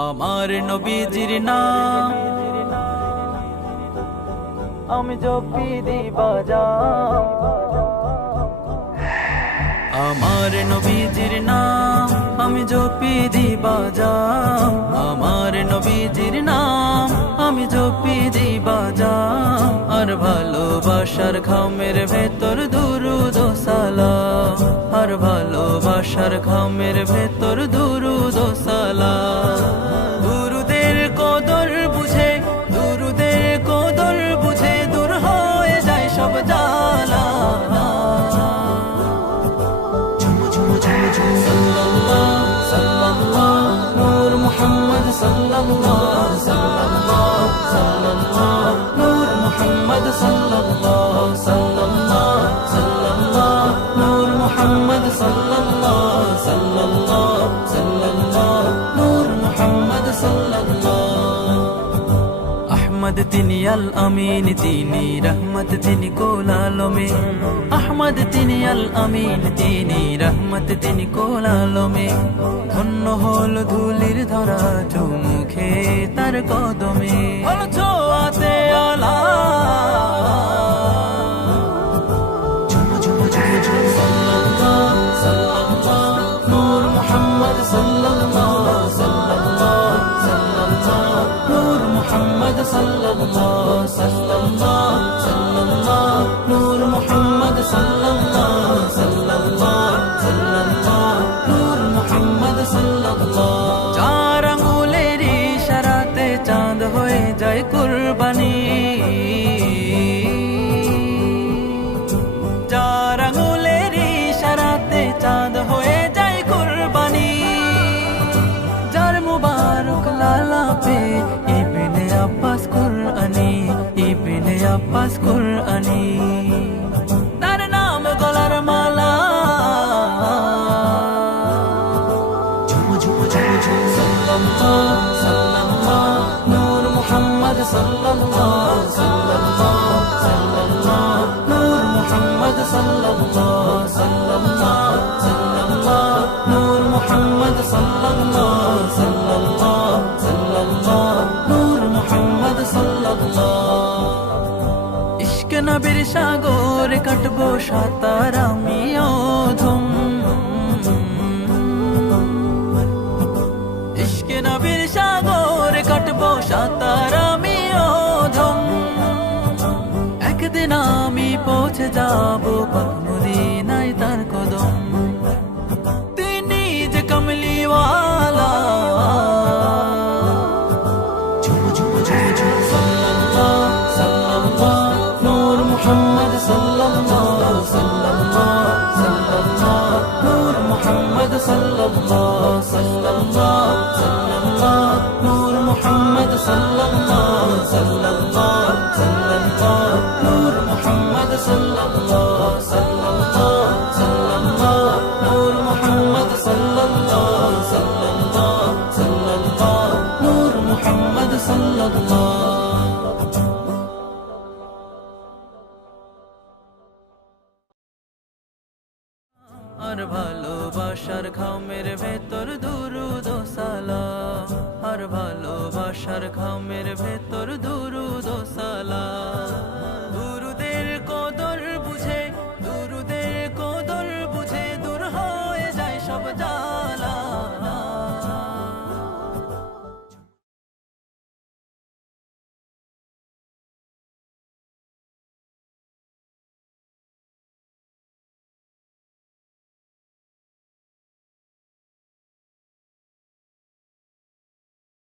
আমার নবীজির নাম আমি জপি দিবাজাম, আমার নবীজির নাম আমি জপি দিবাজাম, আমার নবীজির নাম আমি জপি দিবাজাম। আর ভালোবাসার ঘামের ভেতর দুরুদ ও সালাম, আর ভালোবাসার ঘামের ভেতর দুরুদ ও সালাম। দুরুদের কদর বুঝে, দুরুদের কদর বুঝে দূর হয়ে যায় সব জ্বালা। নূর মুহাম্মদ সাল্লাল্লাহু সাল্লাল্লাহু সাল্লাল্লাহু, নূর মুহাম্মদ সাল্লাল্লাহু সাল্লাল্লাহু সাল্লাল্লাহু, নূর মুহাম্মদ সাল্লাল্লাহু সাল্লাল্লাহু সাল্লাল্লাহু, নূর মুহাম্মদ সাল্লাল্লাহু। আহমদ তিনি আল আমিন, তিনি রহমত, তিনি কোল আলমে। আহমদ তিনি আল আমিন, তিনি রহমত, তিনি কোল আলমে। ধন্য হল ধুলির ধরা চুমুখে তার কদমে, ছোঁয়াতে আলা। নূর মুহাম্মদ সাল্লাল্লাহু সাল্লাল্লাহু সাল্লাল্লাহু, নূর মুহাম্মদ সাল্লাল্লাহু সাল্লাল্লাহু সাল্লাল্লাহু, নূর মুহাম্মদ সাল্লাল্লাহু সাল্লাল্লাহু সাল্লাল্লাহু, নূর মুহাম্মদ সাল্লাল্লাহু। চার আঙ্গুলের ইশারাতে চাঁদ হয়ে যায় কুরবানি, চার আঙ্গুলের ইশারাতে চাঁদ হয়ে যায় কুরবানি। যার মুবারক লালাপে ইবনে আব্বাস কুরআনি, ইবনে আব্বাস কুরআনি। তার নাম গলার মালা, নূর মুহাম্মদ সাল্লাল্লাহু সাল্লাল্লাহু সাল্লাল্লাহু, নূর মুহাম্মদ সাল্লাল্লাহু সাল্লাল্লাহু সাল্লাল্লাহু, নূর মুহাম্মদ সাল্লাল্লাহু সাল্লাল্লাহু সাল্লাল্লাহু, নূর মুহাম্মদ সাল্লাল্লাহু। ইশক নবীর সাগরে কাটবো সাঁতার আমি অধম, ইশক নবীর সাগরে কাটবো সাঁতার আমি অধম। একদিন আমি পৌঁছে যাবো পাক মদিনায় তার কদম, তিনি যে কমলিওয়ালা। নূর মুহাম্মদ সাল্লাল্লাহু সাল্লাল্লাহু সাল্লাল্লাহু, নূর মুহাম্মদ সাল্লাল্লাহু সাল্লাল্লাহু সাল্লাল্লাহু, নূর মুহাম্মদ সাল্লাল্লাহু সাল্লাল্লাহু সাল্লাল্লাহু, নূর মুহাম্মদ সাল্লাল্লাহু সাল্লাল্লাহু সাল্লাল্লাহু, নূর মুহাম্মদ সাল্লাল্লাহু সাল্লাল্লাহু সাল্লাল্লাহু, নূর মুহাম্মদ সাল্লাল্লাহু। আর ভালোবাসার ঘামের ভেতর দুরুদ ও সালাম, আর ভালোবাসার ঘামের ভেতর